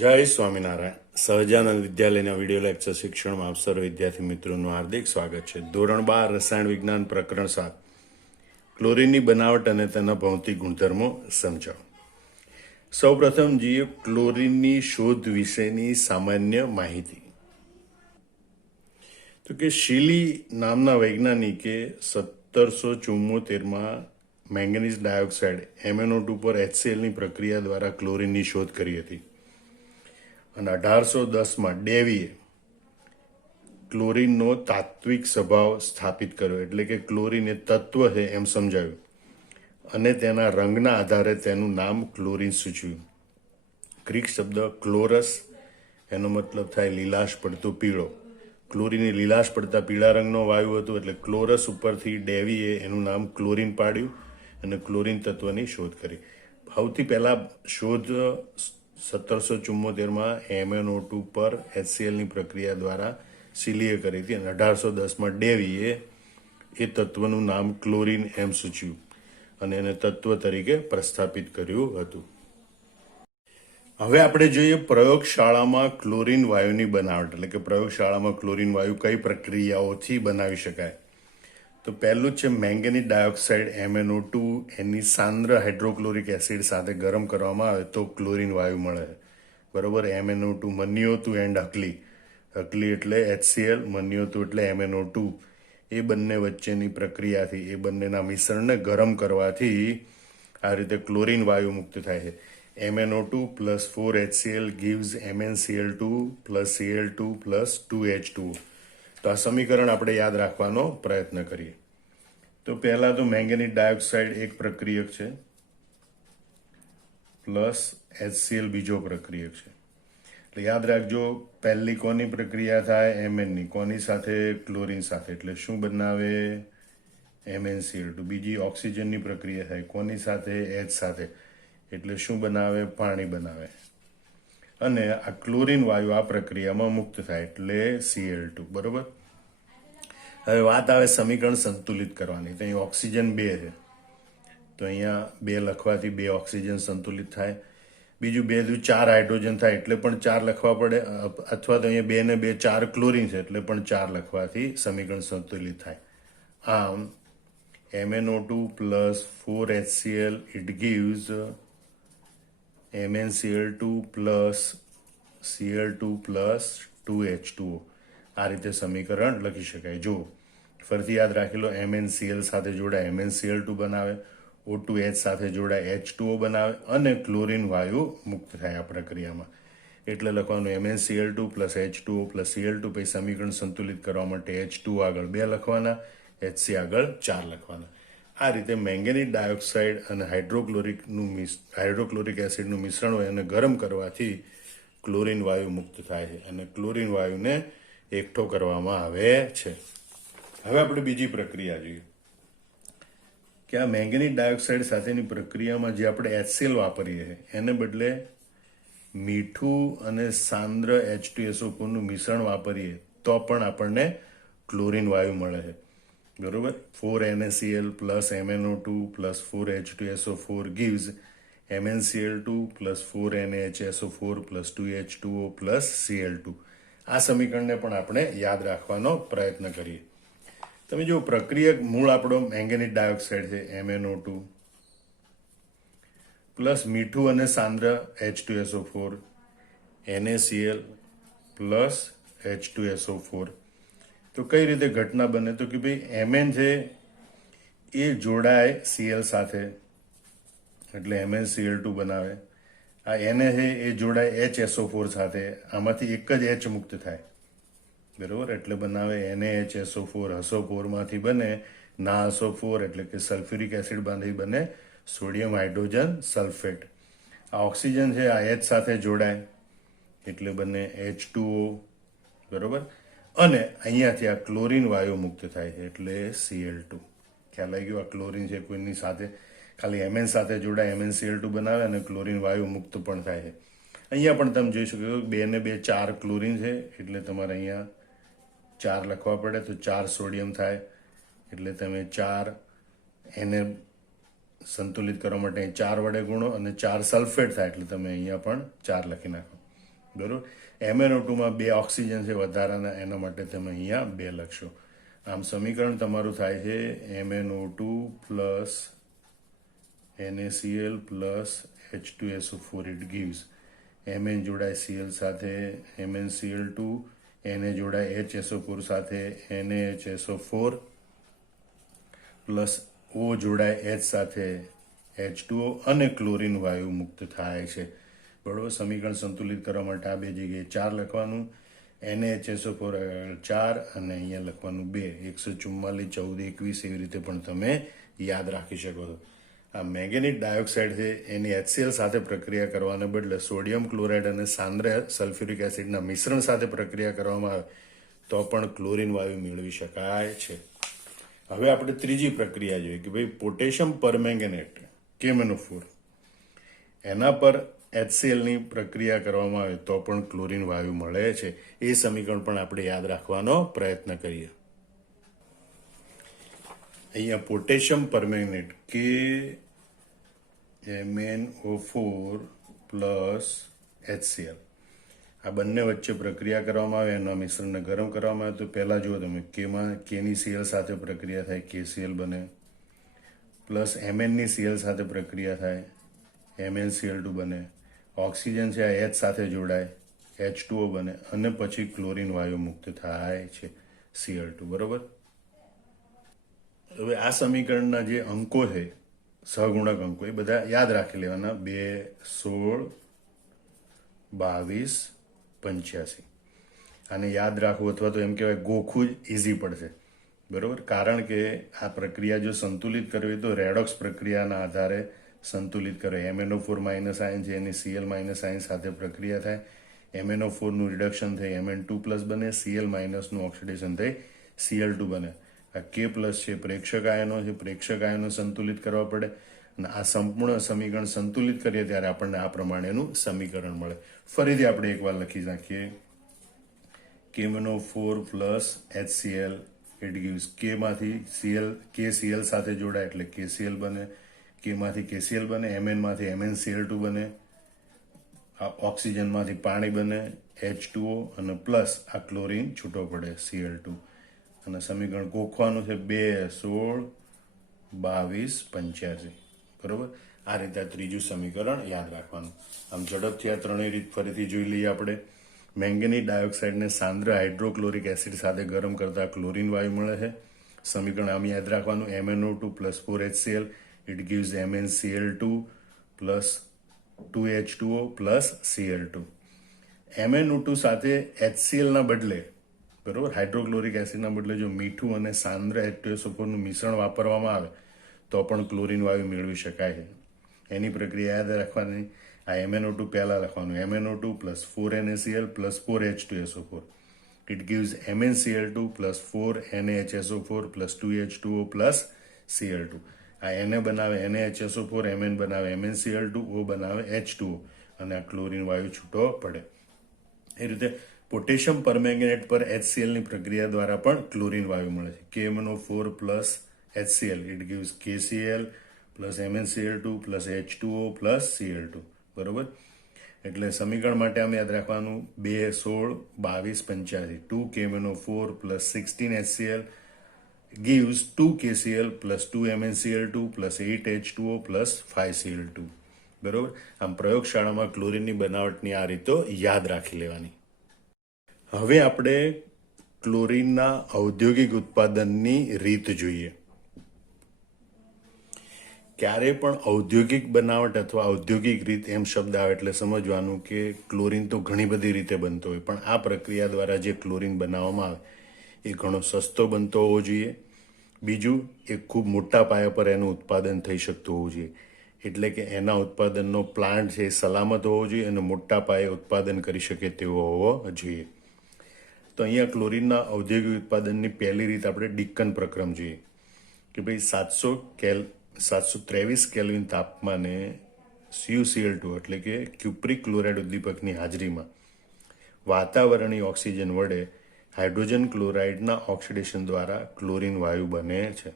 જય સ્વામિનારાયણ. સહજાનંદ વિદ્યાલયના video lecture શિક્ષણમાં આપ સર્વ વિદ્યાર્થી મિત્રોનું હાર્દિક સ્વાગત છે. ધોરણ 12 રસાયણ વિજ્ઞાન પ્રકરણ 7 ક્લોરીનની બનાવટ અને તેના ભૌતિક ગુણધર્મો સમજાવો. સૌપ્રથમ જોઈએ ક્લોરીનની શોધ વિશેની સામાન્ય માહિતી. તો કે શીલી નામના વૈજ્ઞાનિકે 1774માં મેંગેનીઝ ડાયોક્સાઇડ MnO2 પર HCl ની પ્રક્રિયા દ્વારા ક્લોરીનની શોધ કરી હતી અને 1810માં ડેવીએ ક્લોરીનનો તાત્વિક સ્વભાવ સ્થાપિત કર્યો, એટલે કે ક્લોરીન એ તત્વ છે એમ સમજાવ્યું અને તેના રંગના આધારે તેનું નામ ક્લોરીન સૂચવ્યું. ગ્રીક શબ્દ ક્લોરસ, એનો મતલબ થાય લીલાશ પડતો પીળો. ક્લોરીન એ લીલાશ પડતા પીળા રંગનો વાયુ હતું, એટલે ક્લોરસ ઉપરથી ડેવીએ એનું નામ ક્લોરીન પાડ્યું અને ક્લોરીન તત્વની શોધ કરી. સૌથી પહેલા શોધ 1774માં MnO2 પર HCl ની પ્રક્રિયા દ્વારા શીલીએ કરી હતી અને 1810માં ડેવીએ એ તત્વનું નામ ક્લોરીન એમ સૂચ્યું અને એને તત્વ તરીકે પ્રસ્થાપિત કર્યું હતું. હવે આપણે જોઈએ પ્રયોગશાળામાં ક્લોરીન વાયુની બનાવટ, એટલે કે પ્રયોગશાળામાં ક્લોરીન વાયુ કઈ પ્રક્રિયાઓથી બનાવી શકાય. તો પહેલું છે મેંગેનીઝ ડાયોક્સાઇડ MnO2, એની સાંદ્ર હાઇડ્રોક્લોરિક એસિડ સાથે ગરમ કરવામાં આવે તો ક્લોરીન વાયુ મળે. બરોબર. MnO2, મનીઓ2 and હકલી. હકલી એટલે HCl, મનીઓ2 એટલે MnO2. એ બંને વચ્ચેની પ્રક્રિયાથી, એ બંનેના મિશ્રણને ગરમ કરવાથી આ રીતે ક્લોરીન વાયુ મુક્ત થાય છે. MnO2 plus 4HCl gives MnCl2 plus Cl2 plus 2H2O. તો આ સમીકરણ આપણે યાદ રાખવાનો પ્રયત્ન કરીએ. તો પહેલા તો મેંગેનીઝ ડાયોક્સાઇડ એક પ્રક્રિયક છે પ્લસ HCl બીજો પ્રક્રિયક છે. એટલે યાદ રાખજો, પહેલી કોની પ્રક્રિયા થાય? Mn ની. કોની સાથે? ક્લોરીન સાથે. એટલે શું બનાવે? MnCl2. બીજી ઓક્સિજનની પ્રક્રિયા થાય. કોની સાથે? H સાથે. એટલે શું બનાવે? પાણી બનાવે. અને આ ક્લોરીન વાયુ આ પ્રક્રિયામાં મુક્ત થાય એટલે Cl2. બરોબર. હવે વાત આવે સમીકરણ સંતુલિત કરવાની. તો અહીં ઓક્સિજન 2 છે, તો અહીંયા 2 લખવાથી 2 ઓક્સિજન સંતુલિત થાય. બીજું 2 દુ 4 હાઇડ્રોજન થાય એટલે પણ 4 લખવા પડે, અથવા તો અહીંયા 2 ને 2 4 ક્લોરીન છે એટલે પણ 4 લખવાથી સમીકરણ સંતુલિત થાય. આમ MnO2 plus 4HCl it gives MnCl2 plus Cl2 plus 2H2O. આ રીતે સમીકરણ લખી શકાય. જો ફરીથી યાદ રાખી લો, MnCl સાથે જોડાય MnCl2 બનાવે, O2H સાથે જોડાય H2O બનાવે અને ક્લોરીન વાયુ મુક્ત થાય આ પ્રક્રિયામાં. એટલે લખવાનું MnCl2 plus H2O plus Cl2. પછી સમીકરણ સંતુલિત કરવા માટે H2O આગળ 2 લખવાના, HC આગળ 4 લખવાના. આ રીતે મેંગેનીઝ ડાયોક્સાઇડ અને હાઇડ્રોક્લોરિક એસિડનું મિશ્રણ હોય અને ગરમ કરવાથી ક્લોરીન વાયુ મુક્ત થાય છે અને ક્લોરીન વાયુને એકઠો કરવામાં આવે છે. હવે આપણે બીજી પ્રક્રિયા જોઈએ કે આ મેંગેનીઝ ડાયોક્સાઇડ સાથેની પ્રક્રિયામાં જે આપણે HCl વાપરીએ છીએ એને બદલે મીઠું અને સાંદ્ર H2SO4 નું મિશ્રણ વાપરીએ તો પણ આપણને ક્લોરીન વાયુ મળે છે. બરોબર. 4NaCl plus MnO2 plus 4H2SO4 gives MnCl2 plus 4NaHSO4 plus 2H2O plus Cl2. આ સમીકરણને પણ આપણે યાદ રાખવાનો પ્રયત્ન કરીએ. તમે જો પ્રક્રિયક મૂળ આપણો મેંગેનીઝ ડાયોક્સાઇડ છે MnO2 પ્લસ મીઠું અને સાંદ્ર H2SO4 NaCl પ્લસ H2SO4. તો કઈ રીતે ઘટના બને? તો કે ભાઈ Mn છે એ જોડાય Cl સાથે એટલે MnCl2 બનાવે. આ Na છે એ જોડાય HSO4 સાથે, આમાંથી એક જ H મુક્ત થાય. બરોબર. એટલે બનાવે NaHSO4. HSO4 માંથી બને NaHSO4 એટલે કે સલ્ફ્યુરિક એસિડ માંથી બને સોડિયમ હાઇડ્રોજન સલ્ફેટ. આ ઓક્સિજન છે આ H સાથે જોડાય એટલે બને H2O. બરોબર. અને અહીંયાથી આ ક્લોરીન વાયુ મુક્ત થાય છે એટલે Cl2. ખ્યાલ આવી ગયો? આ ક્લોરીન છે કોઈની સાથે ખાલી Mn સાથે જોડાય MnCl2 બનાવે અને ક્લોરીન વાયુ મુક્ત પણ થાય છે. અહીંયા પણ તમે જોઈ શકો 2 ને 2 4 ક્લોરીન છે એટલે તમારે અહીંયા 4 લખવા પડે, તો 4 સોડિયમ થાય એટલે તમે 4 એને સંતુલિત કરવા માટે 4 વડે ગુણો અને 4 સલ્ફેટ થાય એટલે તમે અહીંયા પણ 4 લખી નાખો. બરાબર. MnO2 માં 2 ઓક્સિજન છે વધારાના, એના માટે તમે અહીંયા 2 લખશો. આમ સમીકરણ તમારું થાય છે MnO2 plus NaCl plus H2SO4. It gives Mn જોડાય Cl સાથે MnCl2, Na જોડાય HSO4 સાથે NaHSO4 પ્લસ O જોડાય H સાથે H2O અને ક્લોરીન વાયુ મુક્ત થાય છે. બરોબર. સમીકરણ સંતુલિત કરવા માટે આ બે જગ્યાએ 4 લખવાનું, NaHSO4 4 અને અહીંયા લખવાનું 2. 144, 14, 21 એવી રીતે પણ તમે યાદ રાખી શકો છો. આ મેંગેનીઝ ડાયોક્સાઇડ છે એની HCl સાથે પ્રક્રિયા કરવાને બદલે સોડિયમ ક્લોરાઇડ અને સાંદ્ર સલ્ફ્યુરિક એસિડના મિશ્રણ સાથે પ્રક્રિયા કરવામાં આવે તો પણ ક્લોરીન વાયુ મેળવી શકાય છે. હવે આપણે ત્રીજી પ્રક્રિયા જોઈએ કે ભાઈ પોટેશિયમ પરમેંગેનેટ KMnO4 એના પર HCl ની પ્રક્રિયા કરવામાં આવે તો પણ ક્લોરીન વાયુ મળે છે. એ સમીકરણ પણ આપણે યાદ રાખવાનો પ્રયત્ન કરીએ. અહીંયા potassium permanganate KMnO4 plus HCl આ બંને વચ્ચે પ્રક્રિયા કરવામાં આવે, એના મિશ્રણને ગરમ કરવામાં આવે તો પહેલાં જુઓ તમે કેની Cl સાથે પ્રક્રિયા થાય KCl બને, પ્લસ Mnની Cl સાથે પ્રક્રિયા થાય MnCl2 બને, ઓક્સિજન છે આ H સાથે જોડાય H2O બને અને પછી ક્લોરીન વાયુ મુક્ત થાય છે Cl2. બરોબર. હવે આ સમીકરણના જે અંકો છે સહગુણક અંકો એ બધા યાદ રાખી લેવાના. 2, 16, 22, 85. આને યાદ રાખવું અથવા તો એમ કહેવાય ગોખવું જ ઇઝી પડશે. બરોબર. કારણ કે આ પ્રક્રિયા જો સંતુલિત કરવી તો રેડોક્સ પ્રક્રિયાના આધારે સંતુલિત કરે. MnO4 માઇનસ આયન છે એની Cl માઇનસ આયન સાથે પ્રક્રિયા થાય, MnO4 નું રિડક્શન થઈ Mn2 પ્લસ બને, Cl માઇનસનું ઓક્સિડેશન થઈ Cl2 બને. આ K પ્લસ છે પ્રેક્ષક આયનો છે, પ્રેક્ષક આયનો સંતુલિત કરવા પડે અને આ સંપૂર્ણ સમીકરણ સંતુલિત કરીએ ત્યારે આપણને આ પ્રમાણેનું સમીકરણ મળે. ફરીથી આપણે એકવાર લખી નાખીએ KMnO4 plus HCl. It gives K માંથી KCl સાથે જોડાય એટલે KCl બને, K માંથી KCl બને, Mn માંથી MnCl2 બને, આ ઓક્સિજનમાંથી પાણી બને H2O અને પ્લસ આ ક્લોરીન છૂટો પડે Cl2. અને સમીકરણ ગોખવાનું છે 2, 16, 22, 85. બરોબર. આ રીતે ત્રીજું સમીકરણ યાદ રાખવાનું. આમ ઝડપથી આ ત્રણેય રીત ફરીથી જોઈ લઈએ આપણે. મેંગેનીઝ ડાયોક્સાઇડને સાંદ્ર હાઇડ્રોક્લોરિક એસિડ સાથે ગરમ કરતા ક્લોરીન વાયુ મળે છે. સમીકરણ આમ યાદ રાખવાનું MnO2 plus 4HCl. It gives MnCl2 plus 2H2O plus Cl2. MnO2 સાથે HCl ના બદલે, બરોબર, હાઇડ્રોક્લોરિક એસિડના બદલે જો મીઠું અને સાંદ્ર H2SO4 નું મિશ્રણ વાપરવામાં આવે તો પણ ક્લોરીન વાયુ મેળવી શકાય છે. એની પ્રક્રિયા યાદ રાખવાની. આ MnO2 પહેલા લખવાનું MnO2 plus 4NaCl plus 4H2SO4. It gives MnCl2 plus 4NaHSO4 plus 2H2O plus Cl2. આ Na બનાવે NaHSO4, Mn બનાવે MnCl2, O બનાવે H2O અને આ ક્લોરીન વાયુ છૂટો પડે. એ રીતે પોટેશિયમ પરમેંગેનેટ પર HCl ની પ્રક્રિયા દ્વારા પણ ક્લોરીન વાયુ મળે છે. KMnO4 plus HCl. It gives KCl plus MnCl2 plus H2O plus Cl2. બરોબર. એટલે સમીકરણ માટે આમ યાદ રાખવાનું 2, 16, 22, 85. 2 KMnO4 plus 16 HCl gives 2 KCl plus 2 MnCl2 plus 8 H2O plus 5 Cl2. બરોબર. આમ પ્રયોગશાળામાં ક્લોરીનની બનાવટની આ રીતો યાદ રાખી લેવાની. હવે આપણે ક્લોરીનના ઔદ્યોગિક ઉત્પાદનની રીત જોઈએ. ક્યારે પણ ઔદ્યોગિક બનાવટ અથવા ઔદ્યોગિક રીત એમ શબ્દ આવે એટલે સમજવાનું કે ક્લોરીન તો ઘણી બધી રીતે બનતો હોય, પણ આ પ્રક્રિયા દ્વારા જે ક્લોરીન બનાવવામાં આવે એ ઘણો સસ્તો બનતો હોવો જોઈએ. બીજું, એ ખૂબ મોટા પાયા પર એનું ઉત્પાદન થઈ શકતું હોવું જોઈએ. એટલે કે એના ઉત્પાદનનો પ્લાન્ટ છે એ સલામત હોવો જોઈએ અને મોટા પાયે ઉત્પાદન કરી શકે તેવો હોવો જોઈએ. તો અહીંયા ક્લોરીનના ઔદ્યોગિક ઉત્પાદનની પહેલી રીત આપણે ડિક્કન પ્રક્રમ જોઈએ કે ભાઈ 723 કેલ્વિન તાપમાને CuCl2 એટલે કે ક્યુપ્રિક ક્લોરાઇડ ઉદ્દીપકની હાજરીમાં વાતાવરણીય ઓક્સિજન વડે હાઇડ્રોજન ક્લોરાઇડના ઓક્સિડેશન દ્વારા ક્લોરીન વાયુ બને છે.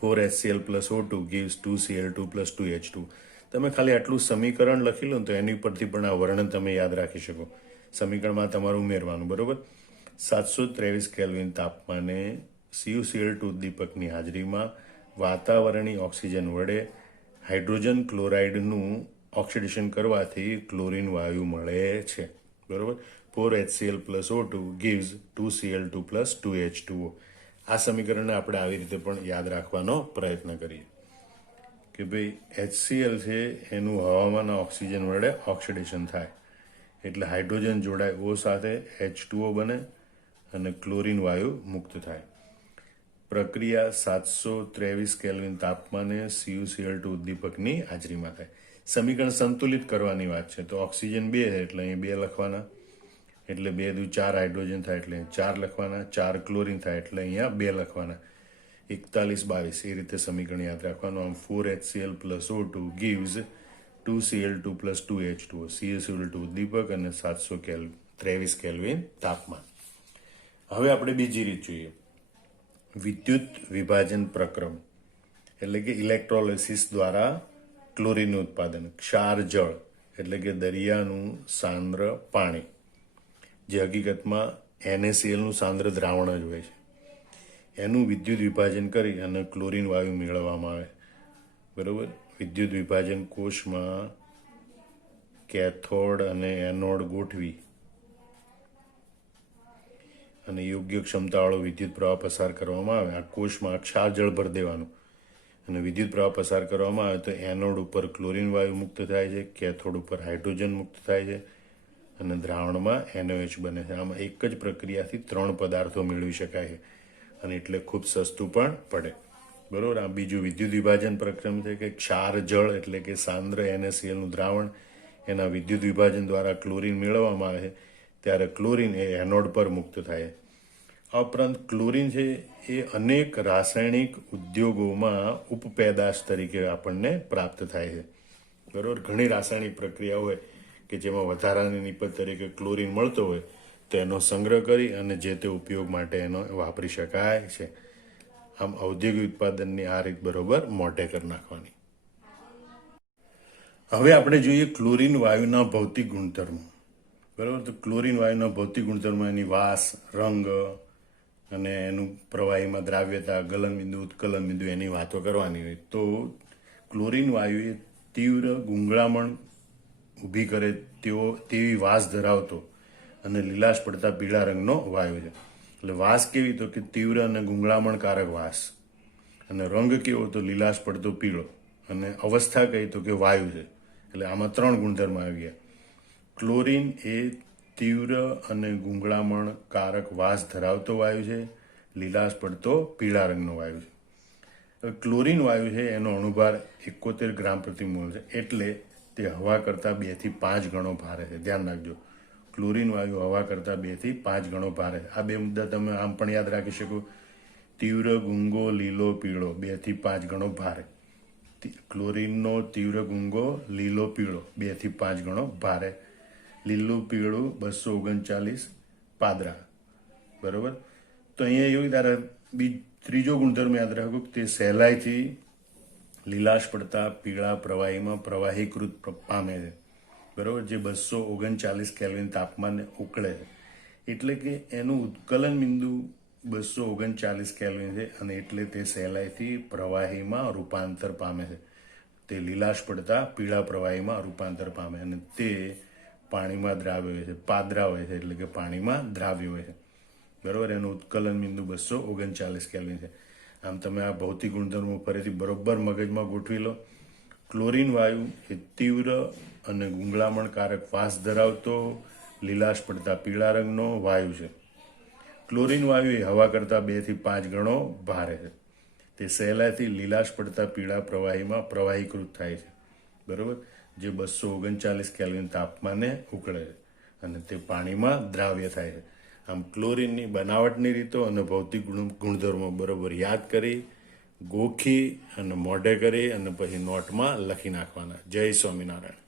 4HCl plus O2 gives 2Cl2 plus 2H2. તમે ખાલી આટલું સમીકરણ લખી લો ને તો એની પરથી પણ આ વર્ણન તમે યાદ રાખી શકો. સમીકરણમાં તમારે ઉમેરવાનું, બરોબર. 723 કેલ્વિન તાપમાને CuCl2 ઉદ્દીપકની હાજરીમાં વાતાવરણીય ઓક્સિજન વડે હાઇડ્રોજન ક્લોરાઇડનું ઓક્સિડેશન કરવાથી ક્લોરીન વાયુ મળે છે, બરોબર. 4HCl plus O2 gives 2Cl2 plus 2H2O. આ સમીકરણને આપણે આવી રીતે પણ યાદ રાખવાનો પ્રયત્ન કરીએ કે ભાઈ HCl છે એનું હવામાંના ઓક્સિજન વડે ઓક્સિડેશન થાય એટલે હાઇડ્રોજન જોડાય O સાથે, H2O બને અને ક્લોરીન વાયુ મુક્ત થાય. પ્રક્રિયા 723 કેલ્વિન તાપમાને CuCl2 ઉદ્દીપકની હાજરીમાં થાય. સમીકરણ સંતુલિત કરવાની વાત છે તો ઓક્સિજન 2 છે એટલે અહીં 2 લખવાના, એટલે 2 દુ 4 હાઇડ્રોજન થાય એટલે 4 લખવાના, 4 ક્લોરીન થાય એટલે અહીંયા 2 લખવાના. 41, 22 એ રીતે સમીકરણ યાદ રાખવાનું. આમ 4HCl plus O2 gives 2Cl2 plus 2H2O. CuCl2 ઉદ્દીપક અને 723 કેલ્વિન તાપમાન. હવે આપણે બીજી રીત જોઈએ, વિદ્યુત વિભાજન પ્રક્રમ એટલે કે ઇલેક્ટ્રોલિસિસ દ્વારા ક્લોરીનનું ઉત્પાદન. ક્ષાર જળ એટલે કે દરિયાનું સાંદ્ર પાણી, જે હકીકતમાં NaCl નું સાંદ્ર દ્રાવણ જ હોય છે, એનું વિદ્યુત વિભાજન કરી અને ક્લોરીન વાયુ મેળવવામાં આવે, બરોબર. વિદ્યુત વિભાજન કોષમાં કેથોડ અને એનોડ ગોઠવી અને યોગ્ય ક્ષમતાવાળો વિદ્યુત પ્રવાહ પસાર કરવામાં આવે. આ કોષમાં ક્ષાર જળ ભરી દેવાનું અને વિદ્યુત પ્રવાહ પસાર કરવામાં આવે તો એનોડ ઉપર ક્લોરીન વાયુ મુક્ત થાય છે, કેથોડ ઉપર હાઇડ્રોજન મુક્ત થાય છે અને દ્રાવણમાં NaOH બને છે. આમાં એક જ પ્રક્રિયાથી 3 પદાર્થો મેળવી શકાય છે અને એટલે ખૂબ સસ્તું પણ પડે, બરોબર. આ બીજું વિદ્યુત વિભાજન પ્રક્રમ છે કે ક્ષાર જળ એટલે કે સાંદ્ર NaCl નું દ્રાવણ, એના વિદ્યુત વિભાજન દ્વારા ક્લોરીન મેળવવામાં આવે છે ત્યારે ક્લોરીન એ એનોડ પર મુક્ત થાય. આ ઉપરાંત ક્લોરીન છે એ અનેક રાસાયણિક ઉદ્યોગોમાં ઉપપેદાશ તરીકે આપણને પ્રાપ્ત થાય છે, બરોબર. ઘણી રાસાયણિક પ્રક્રિયા હોય કે જેમાં વધારાની નિપજ તરીકે ક્લોરીન મળતો હોય તો એનો સંગ્રહ કરી અને જે તે ઉપયોગ માટે એનો વાપરી શકાય છે. આમ ઔદ્યોગિક ઉત્પાદનની આ રીત બરોબર મોઢે કરી નાખવાની. હવે આપણે જોઈએ ક્લોરીન વાયુના ભૌતિક ગુણધર્મો, બરોબર. તો ક્લોરીન વાયુના ભૌતિક ગુણધર્મો એની વાસ, રંગ અને એનું પ્રવાહીમાં દ્રાવ્યતા, ગલન બિંદુ, ઉત્કલન બિંદુ એની વાતો કરવાની હોય. તો ક્લોરીન વાયુ એ તીવ્ર ગુંગળામણ ઊભી કરે તેવી વાસ ધરાવતો અને લીલાશ પડતા પીળા રંગનો વાયુ છે. એટલે વાસ કેવી તો કે તીવ્ર અને ગુંગળામણકારક વાસ, અને રંગ કેવો તો લીલાશ પડતો પીળો, અને અવસ્થા કઈ તો કે વાયુ છે. એટલે આમાં 3 ગુણધર્મ આવી ગયા. ક્લોરીન એ તીવ્ર અને ગુંગળામણકારક વાસ ધરાવતો વાયુ છે, લીલાશ પડતો પીળા રંગનો વાયુ છે. હવે ક્લોરીન વાયુ છે એનો અણુભાર 71 ગ્રામ પ્રતિ મોલ છે, એટલે તે હવા કરતાં 2 થી 5 ગણો ભારે છે. ધ્યાન રાખજો, ક્લોરીન વાયુ હવા કરતાં 2 થી 5 ગણો ભારે. આ 2 મુદ્દા તમે આમ પણ યાદ રાખી શકો. તીવ્ર ગુંગો, લીલો પીળો, 2 થી 5 ગણો ભારે. ક્લોરીનનો તીવ્ર ગુંગો, લીલો પીળો 2 થી 5 ગણો ભારે. લીલું પીળું 239 પાદરા, બરોબર. તો અહીંયા એવું તારે ત્રીજો ગુણધર્મ યાદ રાખો કે તે સહેલાઈથી લીલાશ પડતા પીળા પ્રવાહીમાં પ્રવાહીકૃત પામે છે, બરોબર. જે 239 કેલ્વિન તાપમાને ઉકળે છે, એટલે કે એનું ઉત્કલન બિંદુ 239 કેલ્વિન છે અને એટલે તે સહેલાઈથી પ્રવાહીમાં રૂપાંતર પામે છે. તે લીલાશ પડતા પીળા પ્રવાહીમાં રૂપાંતર પામે અને તે પાણીમાં દ્રાવ્ય હોય છે, પાદરા હોય છે, એટલે કે પાણીમાં દ્રાવ્ય હોય છે, બરોબર. એનું ઉત્કલન બિંદુ 239 કેલ્વિન છે. આમ તમે આ ભૌતિક ગુણધર્મો ફરીથી બરોબર મગજમાં ગોઠવી લો. ક્લોરીન વાયુ એ તીવ્ર અને ગુંગળામણકારક વાસ ધરાવતો લીલાશ પડતા પીળા રંગનો વાયુ છે. ક્લોરીન વાયુ એ હવા કરતાં 2 થી 5 ગણો ભારે છે. તે સહેલાઈથી લીલાશ પડતા પીળા પ્રવાહીમાં પ્રવાહીકૃત થાય છે, બરોબર. જે 239 કેલ્વિન તાપમાને ઉકળે છે અને તે પાણીમાં દ્રાવ્ય થાય છે. આમ ક્લોરીનની બનાવટની રીતો અને ભૌતિક ગુણધર્મો બરોબર યાદ કરી, ગોખી અને મોઢે કરી અને પછી નોટમાં લખી નાખવાના. જય સ્વામિનારાયણ.